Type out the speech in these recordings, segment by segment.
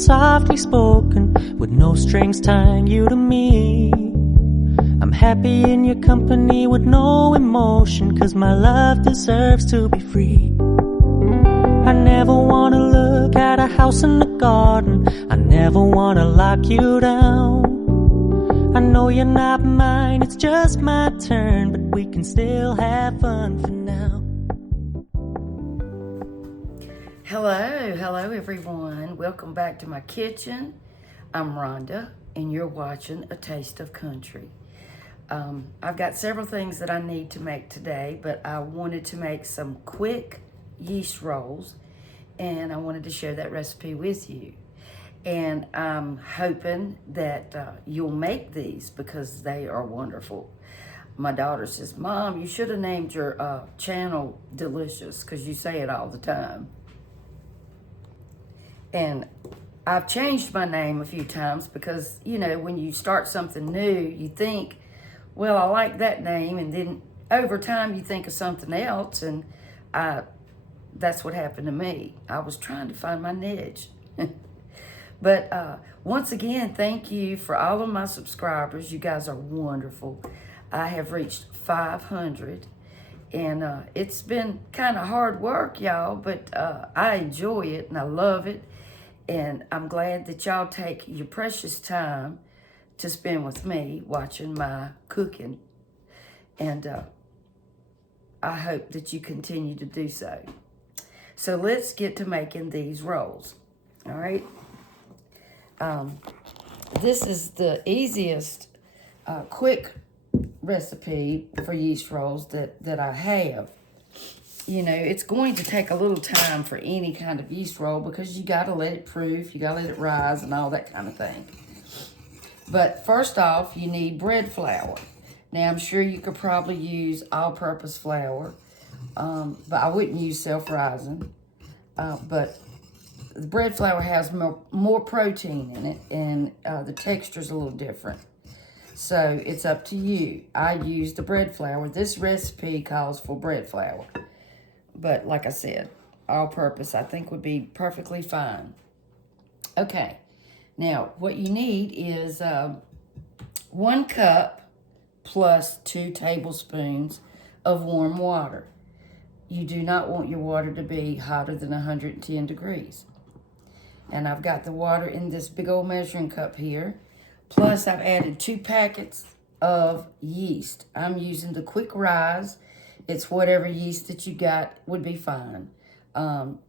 softly spoken, with no strings tying you to me. I'm happy in your company with no emotion, 'cause my love deserves to be free. I never wanna look at a house in the garden, I never wanna lock you down. I know you're not mine, it's just my turn, but we can still have fun for now. Hello everyone. Welcome back to my kitchen. I'm Rhonda and you're watching A Taste of Country. I've got several things that I need to make today, but I wanted to make some quick yeast rolls and I wanted to share that recipe with you. And I'm hoping that you'll make these because they are wonderful. My daughter says, "Mom, you should have named your channel Delicious because you say it all the time." And I've changed my name a few times because, you know, when you start something new, you think, well, I like that name. And then over time you think of something else. And that's what happened to me. I was trying to find my niche. But once again, thank you for all of my subscribers. You guys are wonderful. I have reached 500. And it's been kind of hard work, y'all, but I enjoy it and I love it. And I'm glad that y'all take your precious time to spend with me watching my cooking. And I hope that you continue to do so. So let's get to making these rolls. All right. This is the easiest, quick recipe for yeast rolls that I have. You know, it's going to take a little time for any kind of yeast roll because you got to let it proof, you got to let it rise and all that kind of thing. But first off, you need bread flour. Now, I'm sure you could probably use all-purpose flour, but I wouldn't use self-rising. But the bread flour has more protein in it, and the texture's a little different. So it's up to you. I use the bread flour. This recipe calls for bread flour. But like I said, all-purpose I think would be perfectly fine. Okay, now what you need is 1 cup plus 2 tablespoons of warm water. You do not want your water to be hotter than 110 degrees. And I've got the water in this big old measuring cup here. Plus I've added 2 packets of yeast. I'm using the Quick Rise. It's whatever yeast that you got would be fine.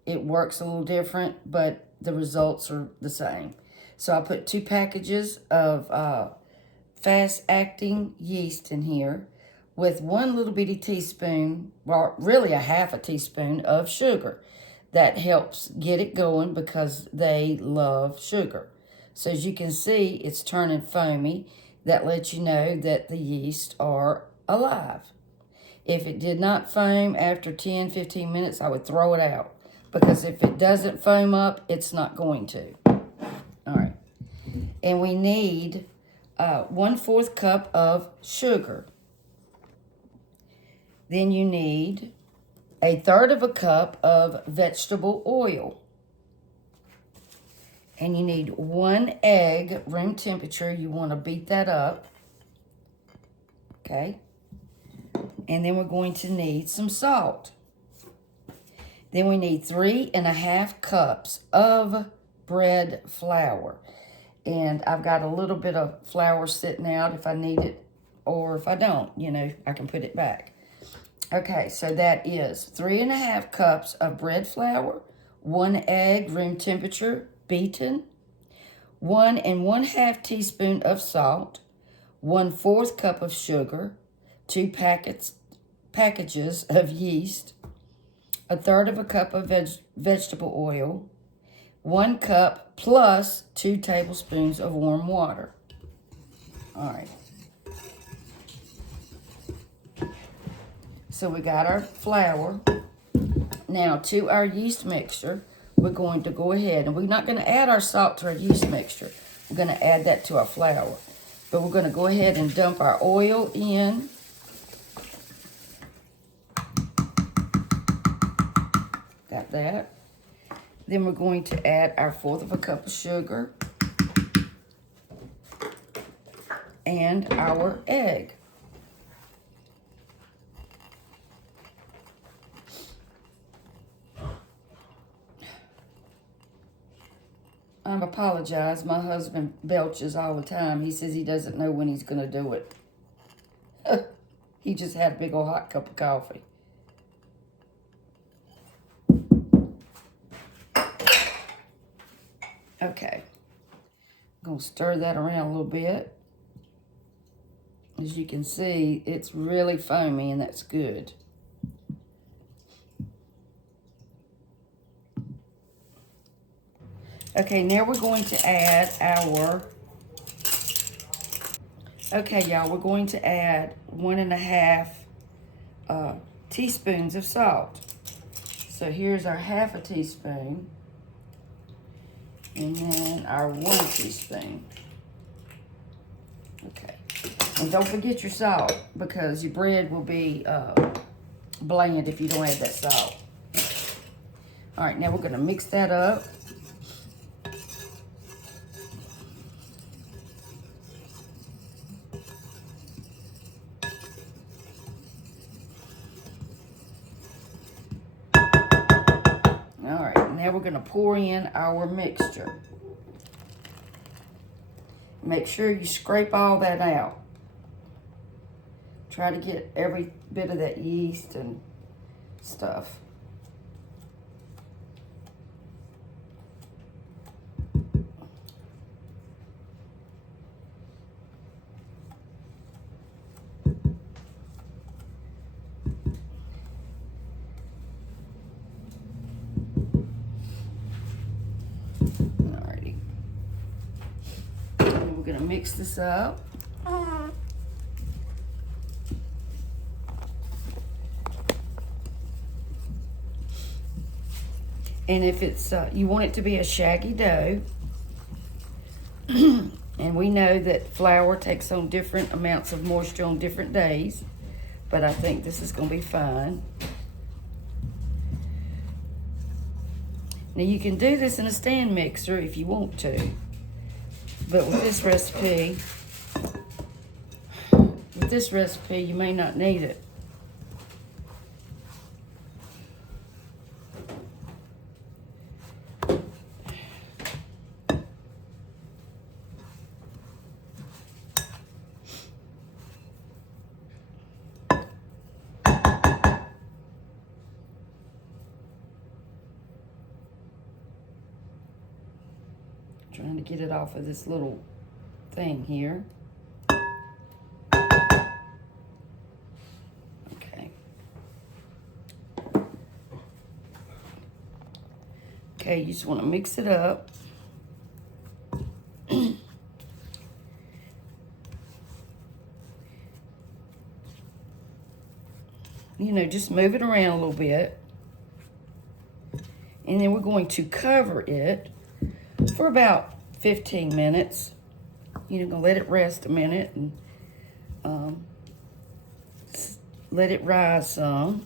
It works a little different, but the results are the same. So I put 2 packages of fast-acting yeast in here with 1 little bitty teaspoon, well, really a half a teaspoon of sugar. That helps get it going because they love sugar. So as you can see, it's turning foamy. That lets you know that the yeast are alive. If it did not foam after 10, 15 minutes, I would throw it out. Because if it doesn't foam up, it's not going to. All right. And we need 1/4 cup of sugar. Then you need 1/3 cup of vegetable oil. And you need 1 egg, room temperature. You want to beat that up. Okay. And then we're going to need some salt. Then we need 3½ cups of bread flour. And I've got a little bit of flour sitting out if I need it. Or if I don't, you know, I can put it back. Okay, so that is 3½ cups of bread flour, 1 egg, room temperature, beaten, 1 1/2 teaspoon of salt, 1/4 cup of sugar, 2 packages of yeast, 1/3 cup of vegetable oil, 1 cup plus 2 tablespoons of warm water. All right. So we got our flour. Now to our yeast mixture, we're going to go ahead, and we're not going to add our salt to our yeast mixture. We're going to add that to our flour. But we're going to go ahead and dump our oil in. Got that. Then we're going to add our 1/4 cup of sugar and our egg. I apologize. My husband belches all the time. He says he doesn't know when he's going to do it. He just had a big old hot cup of coffee. Okay. I'm going to stir that around a little bit. As you can see, it's really foamy, and that's good. Okay, now we're going to add our... Okay, y'all, we're going to add 1½ teaspoons of salt. So here's our 1/2 teaspoon. And then our 1 teaspoon. Okay. And don't forget your salt, because your bread will be bland if you don't add that salt. All right, now we're going to mix that up. All right, now we're going to pour in our mixture. Make sure you scrape all that out. Try to get every bit of that yeast and stuff. Alrighty. And we're gonna mix this up. And if it's, you want it to be a shaggy dough, and we know that flour takes on different amounts of moisture on different days, but I think this is gonna be fine. Now you can do this in a stand mixer if you want to, but with this recipe, you may not need it. Trying to get it off of this little thing here. Okay. Okay, you just want to mix it up. You know, just move it around a little bit. And then we're going to cover it for about 15 minutes. You know, gonna let it rest a minute and let it rise some.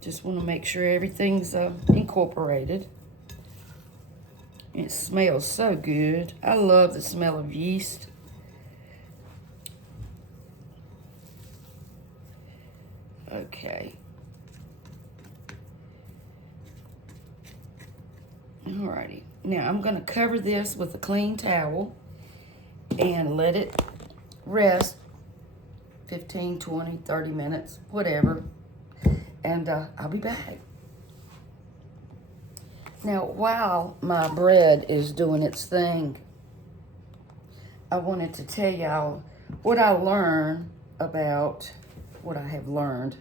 Just want to make sure everything's incorporated. It smells so good. I love the smell of yeast. Okay. Alrighty. Now I'm going to cover this with a clean towel and let it rest 15, 20, 30 minutes, whatever. And I'll be back. Now, while my bread is doing its thing, I wanted to tell y'all what I learned about, what I have learned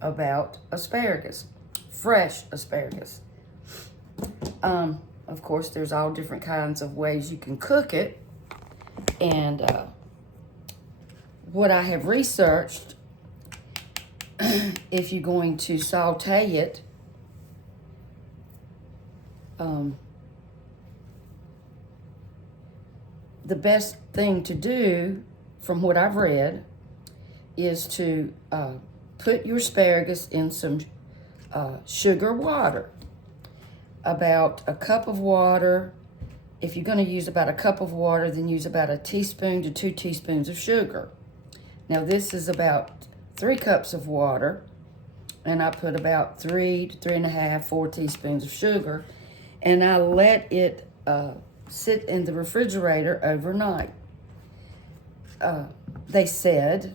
about asparagus, fresh asparagus. Of course, there's all different kinds of ways you can cook it. And what I have researched, if you're going to saute it, the best thing to do, from what I've read, is to put your asparagus in some sugar water. About a cup of water. If you're going to use about a cup of water, then use about a teaspoon to 2 teaspoons of sugar. Now this is about 3 cups of water, and I put about 3 to 3.5, 4 teaspoons of sugar, and I let it sit in the refrigerator overnight. They said,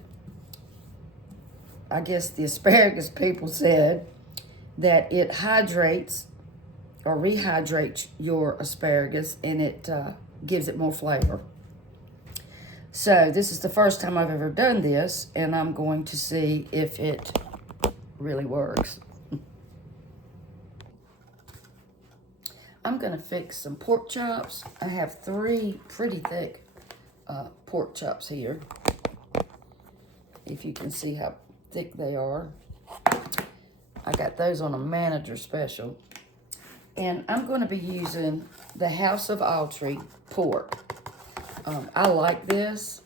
I guess the asparagus people said, that it hydrates or rehydrates your asparagus, and it gives it more flavor. So this is the first time I've ever done this, and I'm going to see if it really works. I'm gonna fix some pork chops. I have 3 pretty thick pork chops here. If you can see how thick they are. I got those on a manager special. And I'm going to be using the House of Autry pork. I like this.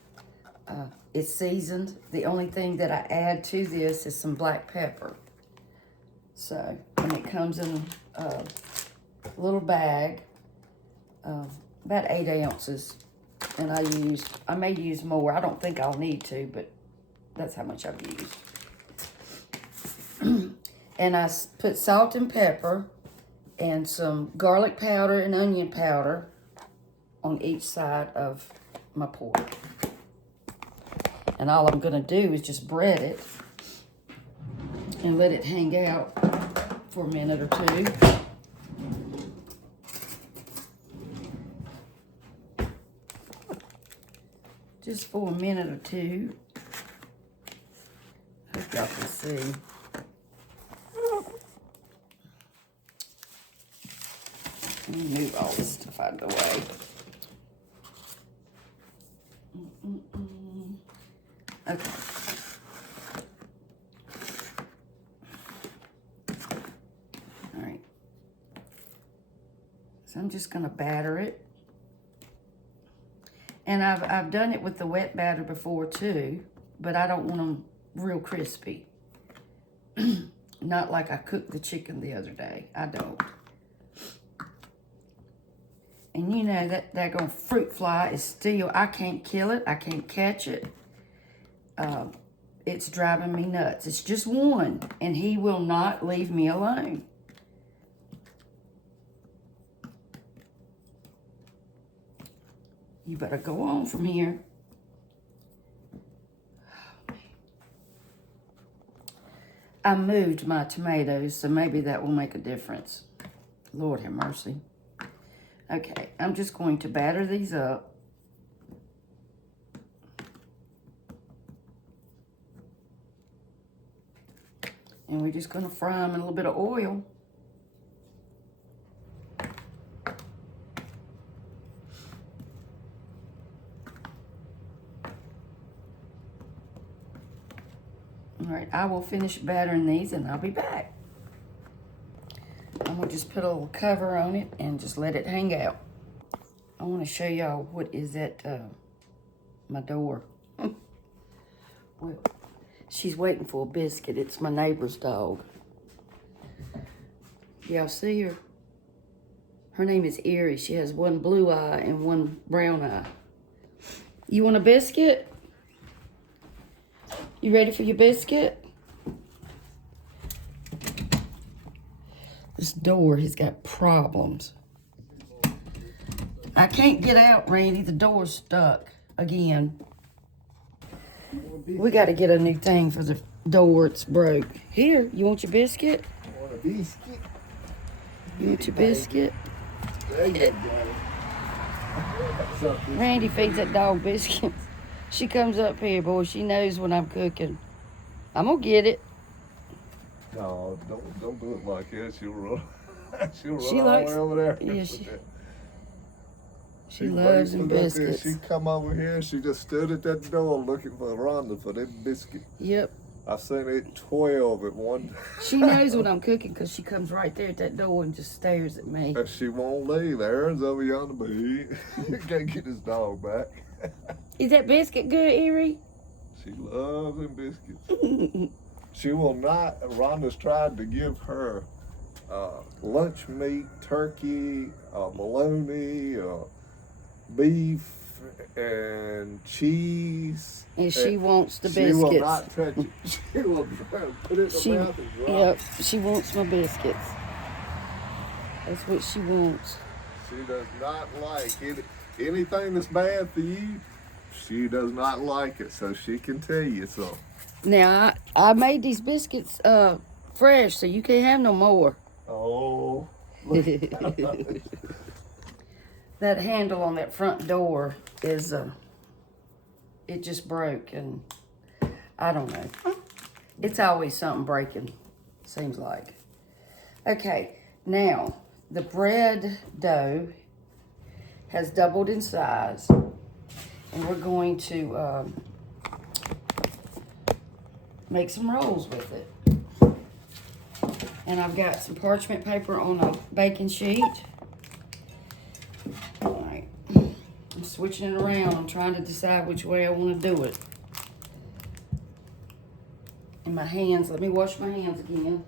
It's seasoned. The only thing that I add to this is some black pepper. So, and it comes in a little bag, about 8 ounces. And I may use more. I don't think I'll need to, but that's how much I've used. And I put salt and pepper and some garlic powder and onion powder on each side of my pork. And all I'm gonna do is just bread it and let it hang out for a minute or 2. Just for a minute or 2. I hope y'all can see. Let me move all this stuff out of the way. Okay. All right. So I'm just gonna batter it. And I've done it with the wet batter before too, but I don't want them real crispy. Not like I cooked the chicken the other day. I don't. And you know that daggone fruit fly is still, I can't kill it. I can't catch it. It's driving me nuts. It's just one, and he will not leave me alone. You better go on from here. I moved my tomatoes, so maybe that will make a difference. Lord have mercy. Okay, I'm just going to batter these up. And we're just going to fry them in a little bit of oil. All right, I will finish battering these and I'll be back. I'm gonna just put a little cover on it and just let it hang out. I want to show y'all what is at my door. Well, she's waiting for a biscuit. It's my neighbor's dog. Y'all see her? Her name is Erie. She has one blue eye and one brown eye. You want a biscuit? You ready for your biscuit? This door has got problems. I can't get out, Randy. The door's stuck again. We got to get a new thing for the door. It's broke. Here, you want your biscuit? I want a biscuit. You want your biscuit? Randy feeds that dog biscuits. She comes up here, boy. She knows when I'm cooking. I'm gonna get it. No, don't do it like that. She'll run. She'll run She all likes, the way over there. Yeah, she loves them biscuits. She come over here and she just stood at that door looking for Rhonda for that biscuit. Yep. I've seen it 12 at one. She knows when I'm cooking because she comes right there at that door and just stares at me. She won't leave. Aaron's over yonder, but he can't get his dog back. Is that biscuit good, Erie? She loves them biscuits. She will not. Rhonda's tried to give her lunch meat, turkey, bologna, beef, and cheese. And she wants the She biscuits. will not touch it. She will put it in her mouth and drop Yep, it. she wants my biscuits. That's what she wants. She does not like it. Anything that's bad for you, she does not like it. So she can tell you so. Now, I made these biscuits fresh, so you can't have no more. Oh. That handle on that front door is, it just broke, and I don't know. It's always something breaking, seems like. Okay, now, the bread dough has doubled in size, and we're going to make some rolls with it. And I've got some parchment paper on a baking sheet. All right, I'm switching it around. I'm trying to decide which way I want to do it. And my hands, let me wash my hands again.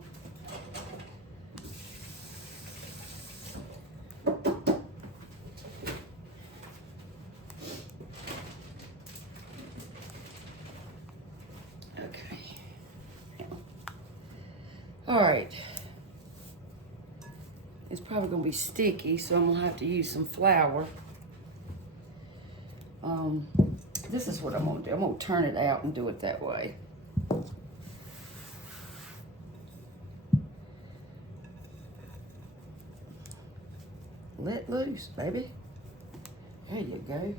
Okay. All right. It's probably gonna be sticky, so I'm gonna have to use some flour. This is what I'm gonna do. I'm gonna turn it out and do it that way. Let loose, baby. There you go.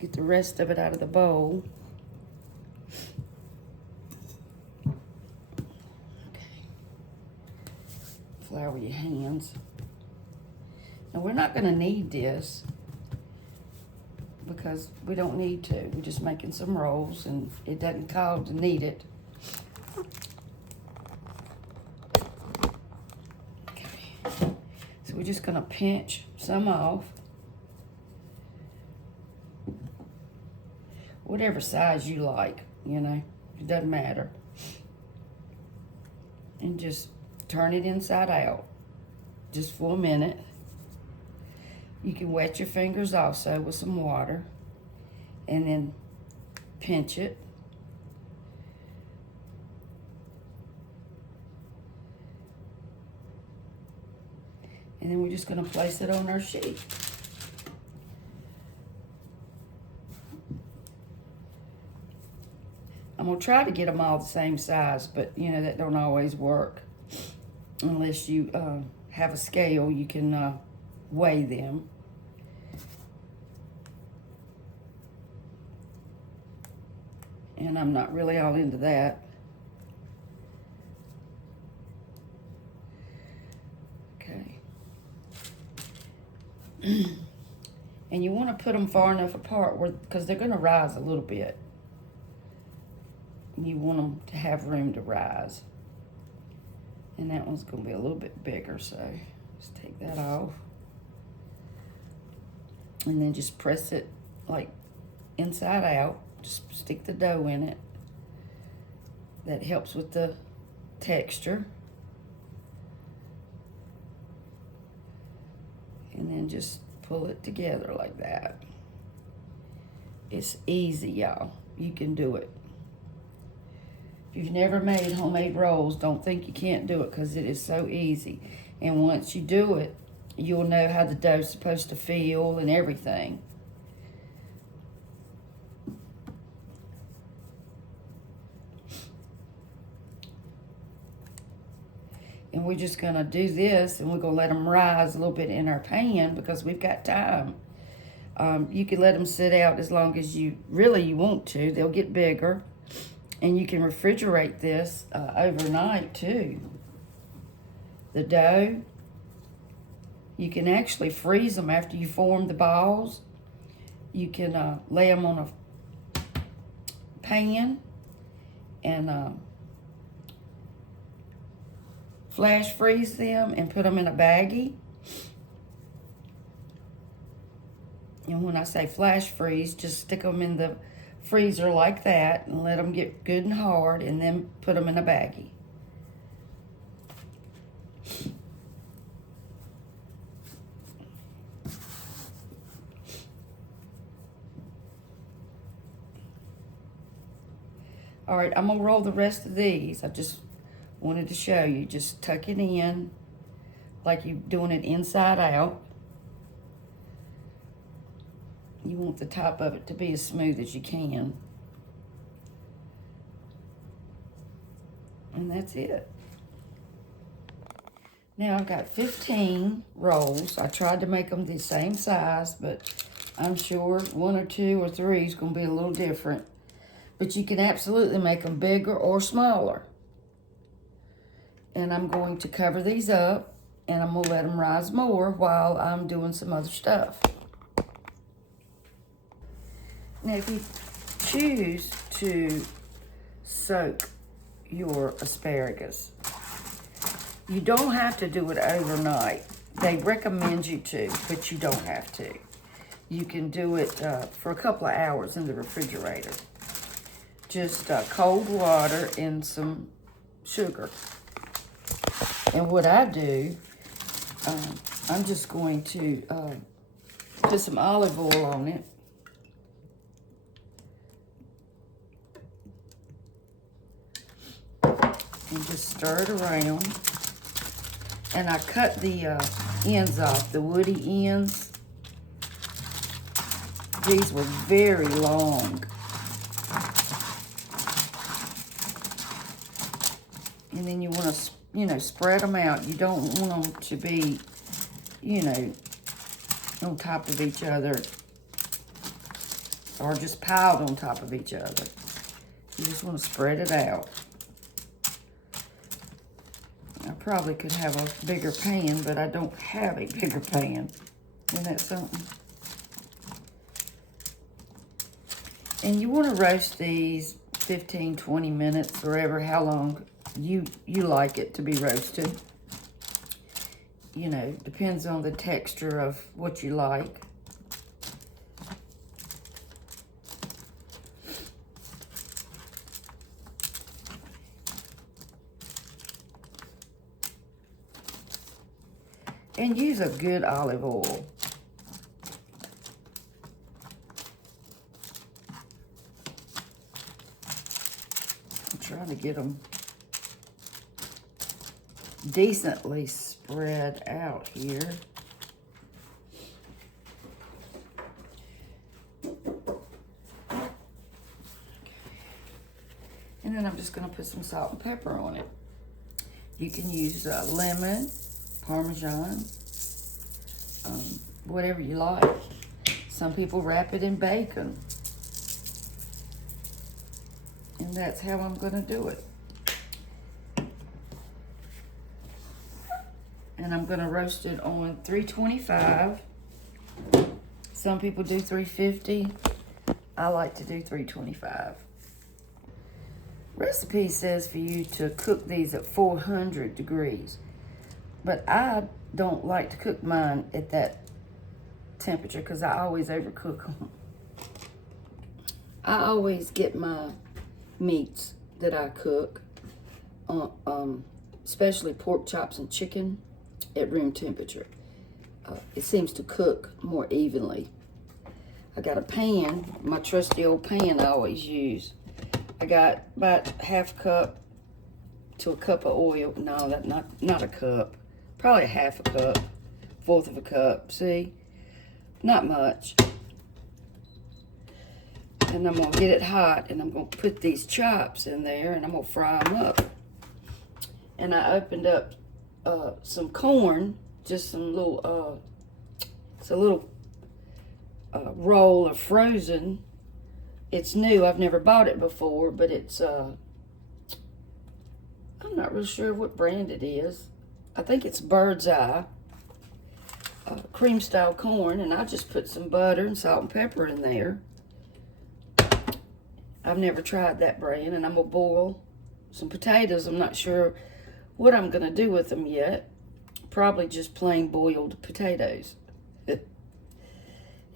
Get the rest of it out of the bowl. Flour your hands. Now we're not gonna need this because we don't need to. We're just making some rolls and it doesn't call to need it. Okay. So we're just gonna pinch some off. Whatever size you like, you know, it doesn't matter. And just turn it inside out, just for a minute. You can wet your fingers also with some water and then pinch it. And then we're just gonna place it on our sheet. I'm gonna try to get them all the same size, but you know, that don't always work. Unless you have a scale, you can weigh them. And I'm not really all into that. Okay. And you want to put them far enough apart because they're going to rise a little bit. You want them to have room to rise. And that one's going to be a little bit bigger, so just take that off. And then just press it like inside out. Just stick the dough in it. That helps with the texture. And then just pull it together like that. It's easy, y'all. You can do it. If you've never made homemade rolls, don't think you can't do it because it is so easy. And once you do it, you'll know how the dough's supposed to feel and everything. And we're just gonna do this and we're gonna let them rise a little bit in our pan because we've got time. You can let them sit out as long as you want to. They'll get bigger. And you can refrigerate this overnight too. The dough, you can actually freeze them after you form the balls. You can lay them on a pan and flash freeze them and put them in a baggie. And when I say flash freeze, just stick them in the freezer like that and let them get good and hard, and then put them in a baggie. All right, I'm gonna roll the rest of these. I just wanted to show you. Just tuck it in like you're doing it inside out. You want the top of it to be as smooth as you can. And that's it. Now I've got 15 rolls. I tried to make them the same size, but I'm sure 1 or 2 or 3 is gonna be a little different. But you can absolutely make them bigger or smaller. And I'm going to cover these up, and I'm gonna let them rise more while I'm doing some other stuff. Now, if you choose to soak your asparagus, you don't have to do it overnight. They recommend you to, but you don't have to. You can do it for a couple of hours in the refrigerator. Just cold water and some sugar. And what I do, I'm just going to put some olive oil on it. And just stir it around. And I cut the ends off, the woody ends. These were very long. And then you want to, you know, spread them out. You don't want them to be, you know, on top of each other or just piled on top of each other. You just want to spread it out. I probably could have a bigger pan, but I don't have a bigger pan. Isn't that something? And you want to roast these 15, 20 minutes, or ever how long you like it to be roasted. You know, depends on the texture of what you like. And use a good olive oil. I'm trying to get them decently spread out here. And then I'm just going to put some salt and pepper on it. You can use lemon, Parmesan, whatever you like. Some people wrap it in bacon. And that's how I'm going to do it. And I'm going to roast it on 325. Some people do 350. I like to do 325. Recipe says for you to cook these at 400 degrees. But I don't like to cook mine at that temperature because I always overcook them. I always get my meats that I cook, especially pork chops and chicken, at room temperature. It seems to cook more evenly. I got a pan, my trusty old pan I always use. I got about half a cup to a cup of oil. No, that's not a cup. Probably a half a cup, 1/4 of a cup. See, not much. And I'm gonna get it hot, and I'm gonna put these chops in there, and I'm gonna fry them up. And I opened up some corn, just some little, it's a little roll of frozen. It's new, I've never bought it before, but it's, I'm not real sure what brand it is. I think it's Bird's Eye, cream style corn, and I just put some butter and salt and pepper in there. I've never tried that brand, and I'm gonna boil some potatoes. I'm not sure what I'm gonna do with them yet. Probably just plain boiled potatoes.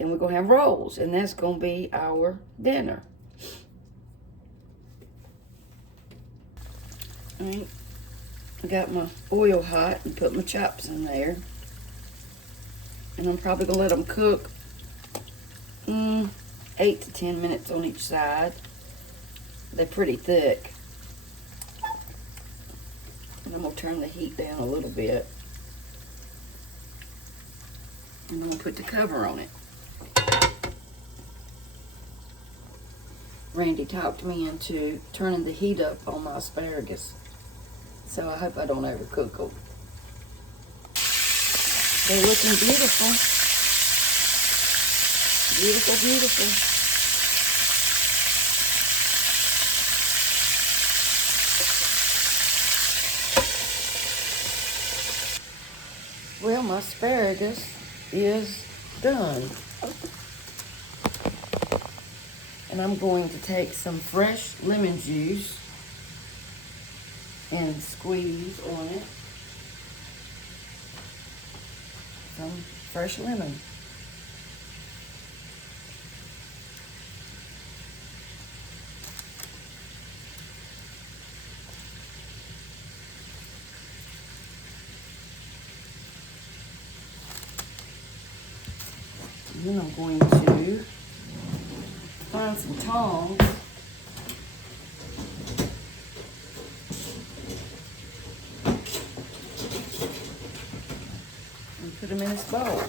and we're gonna have rolls, and that's gonna be our dinner. All right, I got my oil hot and put my chops in there, and I'm probably gonna let them cook 8 to 10 minutes on each side. They're pretty thick. And I'm gonna turn the heat down a little bit. And I'm gonna put the cover on it. Randy talked me into turning the heat up on my asparagus. So I hope I don't overcook them. They're looking beautiful. Beautiful, beautiful. Well, my asparagus is done. And I'm going to take some fresh lemon juice and squeeze on it some fresh lemon. And then I'm going to find some tongs and put them in this bowl.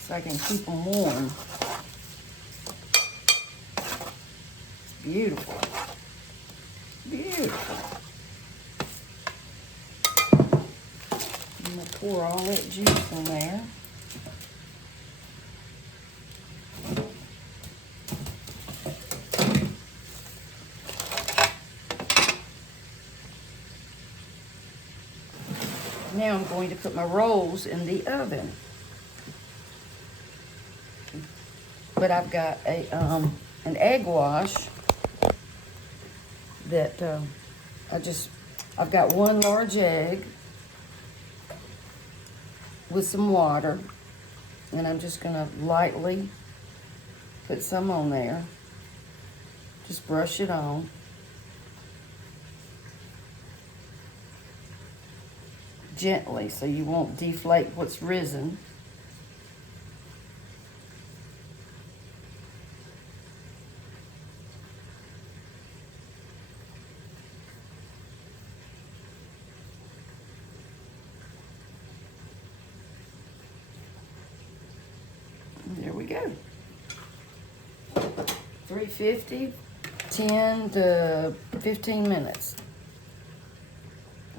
So I can keep them warm. It's beautiful. Beautiful. I'm going to pour all that juice in there. Now I'm going to put my rolls in the oven. But I've got a an egg wash that I've got one large egg with some water, and I'm just gonna lightly put some on there. Just brush it on. Gently, so you won't deflate what's risen. There we go. 350, 10 to 15 minutes.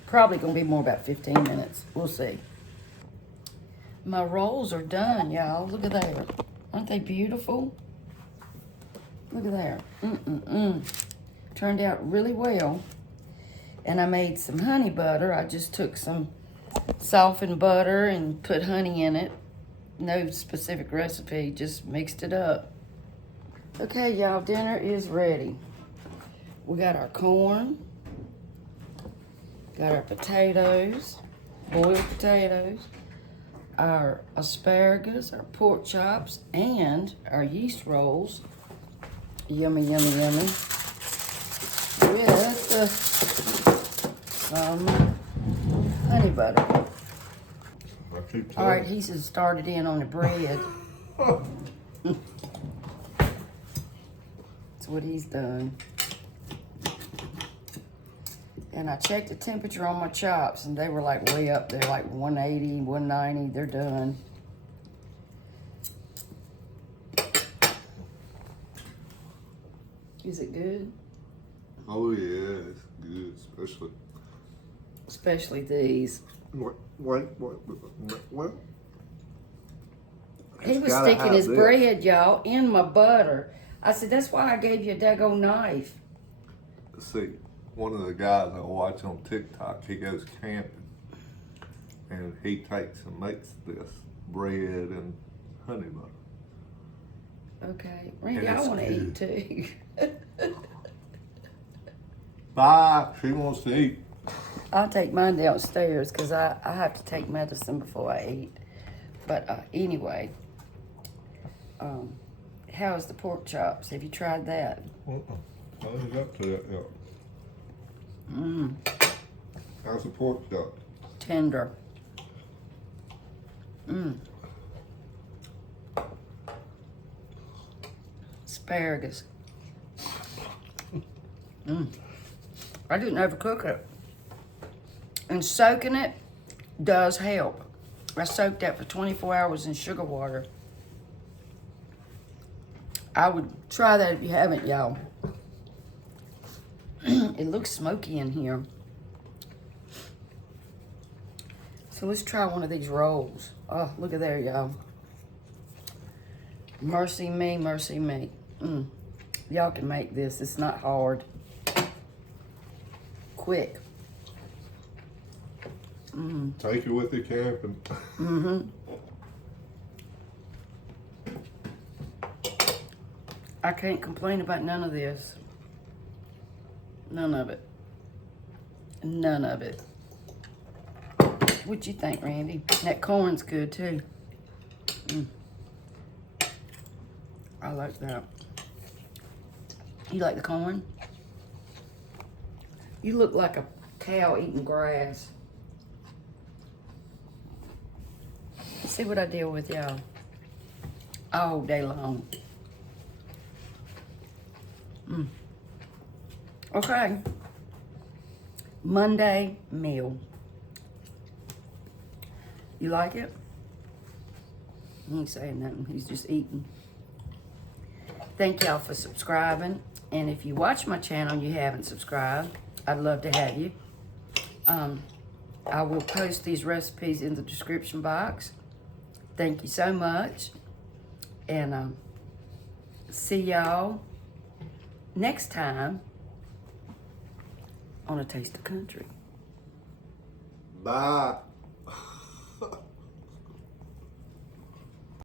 Probably gonna be more about 15 minutes. We'll see. My rolls are done, y'all. Look at there. Aren't they beautiful? Look at there. Turned out really well. And I made some honey butter. I just took some softened butter and put honey in it. No specific recipe, just mixed it up. Okay, y'all, dinner is ready. We got our corn, got our potatoes, boiled potatoes, our asparagus, our pork chops, and our yeast rolls. Yummy, yummy, yummy. With some honey butter. All right, he's started in on the bread. That's what he's done. And I checked the temperature on my chops, and they were like way up there, like 180, 190. They're done. Is it good? Oh yeah, it's good, Especially these. What? He was sticking his bread, y'all, in my butter. I said, that's why I gave you a daggone knife. See, one of the guys I watch on TikTok, he goes camping, and he takes and makes this bread and honey butter. Okay, Randy, I want to eat too. Bye. She wants to eat. I'll take mine downstairs because I have to take medicine before I eat. But anyway, how's the pork chops? Have you tried that? I ain't got to that yet. How's the pork chop? Tender. Asparagus. I didn't overcook it. And soaking it does help. I soaked that for 24 hours in sugar water. I would try that if you haven't, y'all. It looks smoky in here. So let's try one of these rolls. Oh, look at there, y'all. Mercy me, mercy me. Y'all can make this. It's not hard. Quick. Take it with you camping. I can't complain about none of this. None of it. None of it. What you think, Randy? That corn's good too. I like that. You like the corn? You look like a cow eating grass. See what I deal with, y'all. All day long. Okay. Monday meal. You like it? He ain't saying nothing. He's just eating. Thank y'all for subscribing. And if you watch my channel and you haven't subscribed, I'd love to have you. I will post these recipes in the description box. Thank you so much. And see y'all next time on A Taste of Country. Bye.